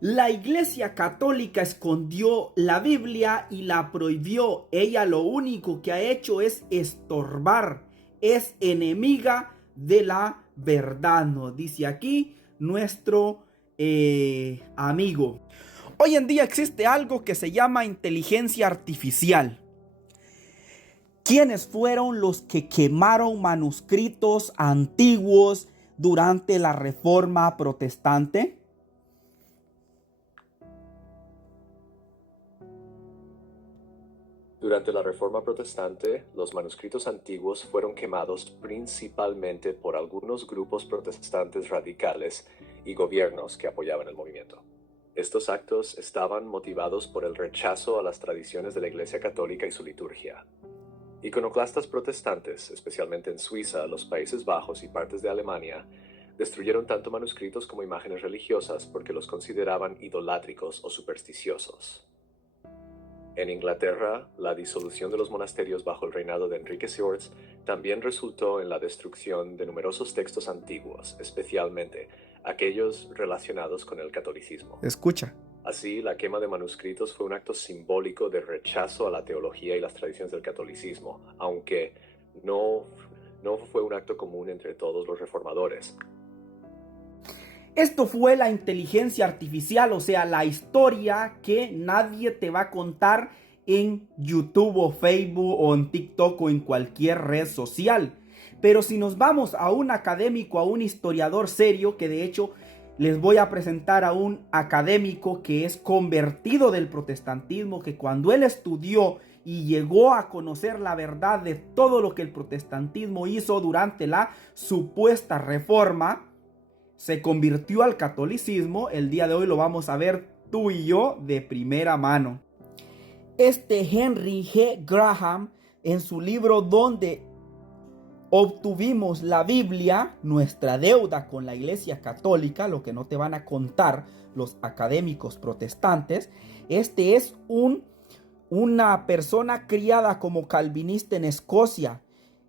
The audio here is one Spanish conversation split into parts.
La Iglesia Católica escondió la Biblia y la prohibió. Ella lo único que ha hecho es estorbar. Es enemiga de la verdad, nos dice aquí nuestro amigo. Hoy en día existe algo que se llama inteligencia artificial. ¿Quiénes fueron los que quemaron manuscritos antiguos durante la Reforma Protestante? Durante la Reforma Protestante, los manuscritos antiguos fueron quemados principalmente por algunos grupos protestantes radicales y gobiernos que apoyaban el movimiento. Estos actos estaban motivados por el rechazo a las tradiciones de la Iglesia Católica y su liturgia. Iconoclastas protestantes, especialmente en Suiza, los Países Bajos y partes de Alemania, destruyeron tanto manuscritos como imágenes religiosas porque los consideraban idolátricos o supersticiosos. En Inglaterra, la disolución de los monasterios bajo el reinado de Enrique Swords también resultó en la destrucción de numerosos textos antiguos, especialmente aquellos relacionados con el catolicismo. Escucha. Así, la quema de manuscritos fue un acto simbólico de rechazo a la teología y las tradiciones del catolicismo, aunque no fue un acto común entre todos los reformadores. Esto fue la inteligencia artificial, o sea, la historia que nadie te va a contar en YouTube o Facebook o en TikTok o en cualquier red social. Pero si nos vamos a un académico, a un historiador serio, que de hecho les voy a presentar a un académico que es convertido del protestantismo, que cuando él estudió y llegó a conocer la verdad de todo lo que el protestantismo hizo durante la supuesta reforma, se convirtió al catolicismo. El día de hoy lo vamos a ver tú y yo de primera mano. Este Henry G. Graham, en su libro Donde obtuvimos la Biblia, nuestra deuda con la Iglesia Católica, lo que no te van a contar los académicos protestantes, este es una persona criada como calvinista en Escocia.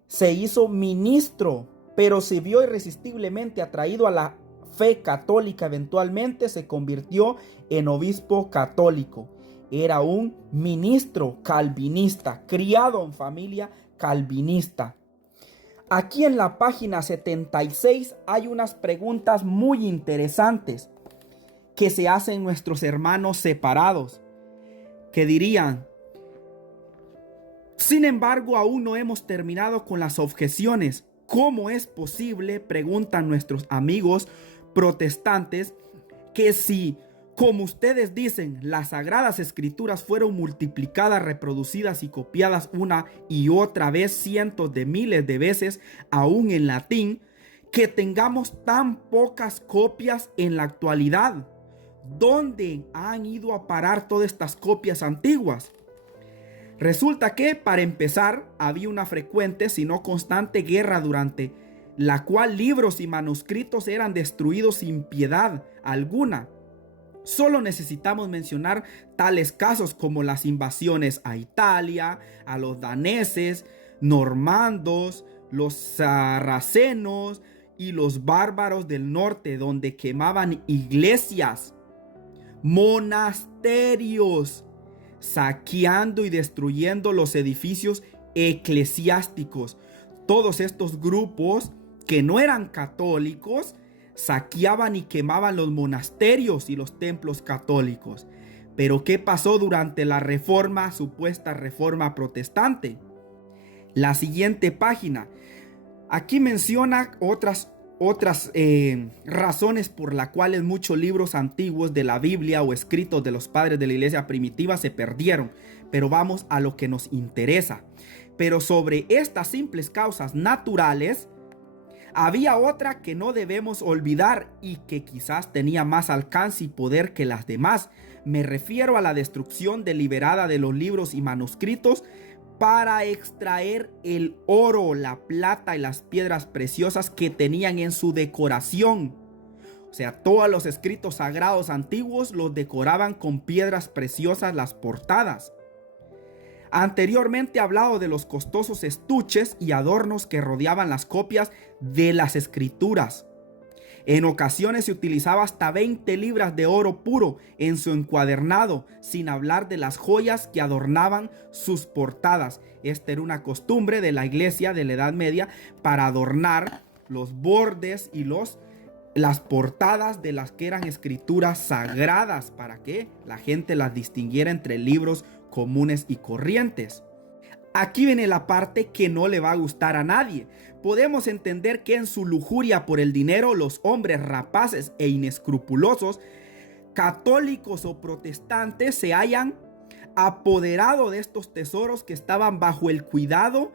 Se hizo ministro, pero se vio irresistiblemente atraído a la fe católica. Eventualmente se convirtió en obispo católico. Era un ministro calvinista, criado en familia calvinista. Aquí en la página 76 hay unas preguntas muy interesantes que se hacen nuestros hermanos separados, que dirían: sin embargo, aún no hemos terminado con las objeciones. ¿Cómo es posible, preguntan nuestros amigos protestantes, que si, como ustedes dicen, las sagradas escrituras fueron multiplicadas, reproducidas y copiadas una y otra vez, cientos de miles de veces, aún en latín, que tengamos tan pocas copias en la actualidad? ¿Dónde han ido a parar todas estas copias antiguas? Resulta que, para empezar, había una frecuente, si no constante, guerra durante la cual libros y manuscritos eran destruidos sin piedad alguna. Solo necesitamos mencionar tales casos como las invasiones a Italia, a los daneses, normandos, los sarracenos y los bárbaros del norte, donde quemaban iglesias, monasterios, saqueando y destruyendo los edificios eclesiásticos. Todos estos grupos que no eran católicos saqueaban y quemaban los monasterios y los templos católicos. Pero ¿qué pasó durante la reforma, supuesta reforma protestante? La siguiente página. Aquí menciona otras razones por las cuales muchos libros antiguos de la Biblia o escritos de los padres de la iglesia primitiva se perdieron. Pero vamos a lo que nos interesa. Pero sobre estas simples causas naturales, había otra que no debemos olvidar y que quizás tenía más alcance y poder que las demás. Me refiero a la destrucción deliberada de los libros y manuscritos para extraer el oro, la plata y las piedras preciosas que tenían en su decoración. O sea, todos los escritos sagrados antiguos los decoraban con piedras preciosas las portadas. Anteriormente he hablado de los costosos estuches y adornos que rodeaban las copias de las escrituras. En ocasiones se utilizaba hasta 20 libras de oro puro en su encuadernado, sin hablar de las joyas que adornaban sus portadas. Esta era una costumbre de la iglesia de la Edad Media para adornar los bordes y las portadas de las que eran escrituras sagradas, para que la gente las distinguiera entre libros comunes y corrientes. Aquí viene la parte que no le va a gustar a nadie. Podemos entender que en su lujuria por el dinero, los hombres rapaces e inescrupulosos, católicos o protestantes, se hayan apoderado de estos tesoros que estaban bajo el cuidado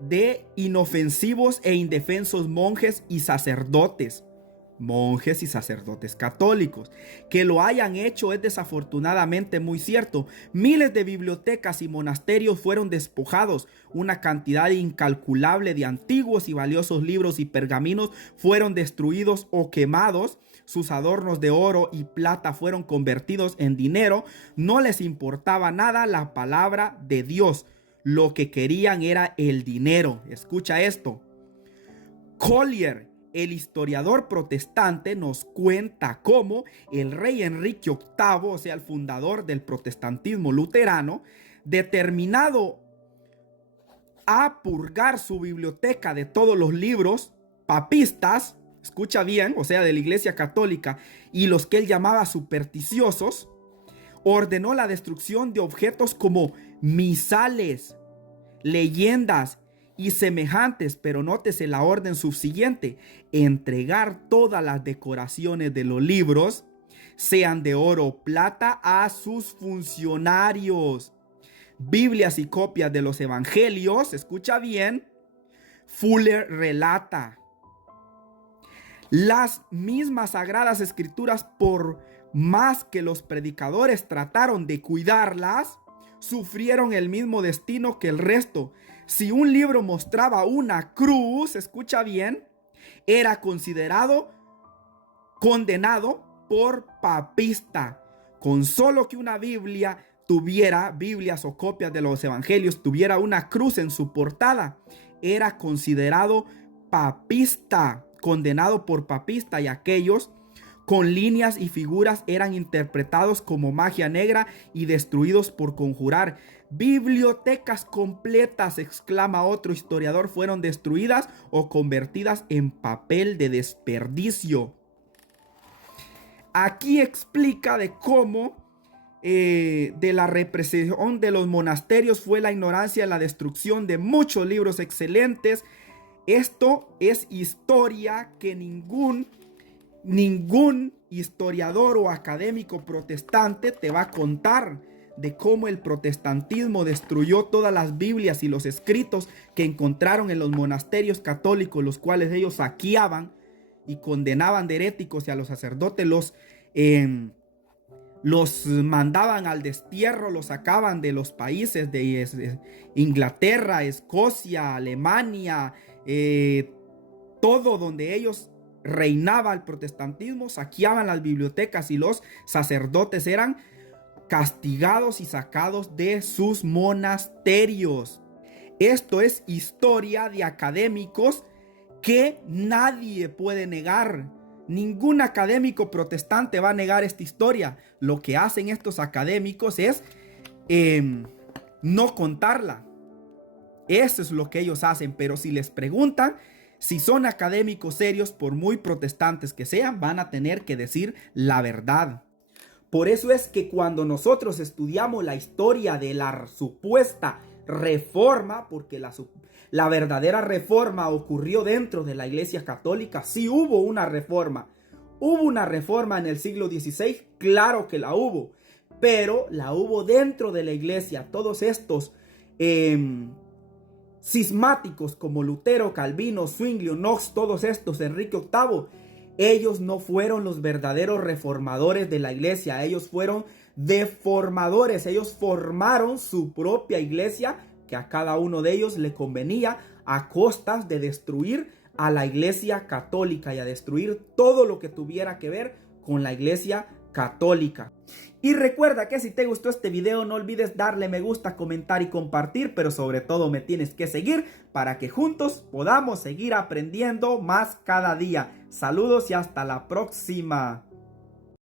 de inofensivos e indefensos monjes y sacerdotes católicos. Que lo hayan hecho es desafortunadamente muy cierto. Miles de bibliotecas y monasterios fueron despojados. Una cantidad incalculable de antiguos y valiosos libros y pergaminos fueron destruidos o quemados. Sus adornos de oro y plata fueron convertidos en dinero. No les importaba nada la palabra de Dios. Lo que querían era el dinero. Escucha esto. Collier, el historiador protestante, nos cuenta cómo el rey Enrique VIII, o sea, el fundador del protestantismo luterano, determinado a purgar su biblioteca de todos los libros papistas, escucha bien, o sea, de la Iglesia Católica, y los que él llamaba supersticiosos, ordenó la destrucción de objetos como misales, leyendas y semejantes, pero nótese la orden subsiguiente: entregar todas las decoraciones de los libros, sean de oro o plata, a sus funcionarios. Biblias y copias de los evangelios, escucha bien, Fuller relata: las mismas sagradas escrituras, por más que los predicadores trataron de cuidarlas, sufrieron el mismo destino que el resto. Si un libro mostraba una cruz, escucha bien, era condenado por papista. Con solo que una Biblia tuviera, Biblias o copias de los evangelios, tuviera una cruz en su portada, era considerado papista, condenado por papista, y aquellos con líneas y figuras eran interpretados como magia negra y destruidos por conjurar. Bibliotecas completas, exclama otro historiador, fueron destruidas o convertidas en papel de desperdicio. Aquí explica de cómo de la represión de los monasterios fue la ignorancia, la destrucción de muchos libros excelentes. Esto es historia que ningún historiador o académico protestante te va a contar, de cómo el protestantismo destruyó todas las Biblias y los escritos que encontraron en los monasterios católicos, los cuales ellos saqueaban y condenaban de heréticos, y a los sacerdotes los mandaban al destierro, los sacaban de los países de Inglaterra, Escocia, Alemania, todo donde ellos reinaba el protestantismo, saqueaban las bibliotecas y los sacerdotes eran castigados y sacados de sus monasterios. Esto es historia de académicos que nadie puede negar. Ningún académico protestante va a negar esta historia. Lo que hacen estos académicos es no contarla. Eso es lo que ellos hacen. Pero si les preguntan, si son académicos serios, por muy protestantes que sean, van a tener que decir la verdad. Por eso es que cuando nosotros estudiamos la historia de la supuesta reforma, porque la verdadera reforma ocurrió dentro de la Iglesia Católica, sí hubo una reforma. ¿Hubo una reforma en el siglo XVI? Claro que la hubo, pero la hubo dentro de la Iglesia. Todos estos cismáticos como Lutero, Calvino, Zwinglio, Knox, todos estos, Enrique VIII, ellos no fueron los verdaderos reformadores de la iglesia. Ellos fueron deformadores. Ellos formaron su propia iglesia, que a cada uno de ellos le convenía, a costas de destruir a la Iglesia Católica y a destruir todo lo que tuviera que ver con la Iglesia Católica. Y recuerda que si te gustó este video, no olvides darle me gusta, comentar y compartir, pero sobre todo me tienes que seguir para que juntos podamos seguir aprendiendo más cada día. Saludos y hasta la próxima.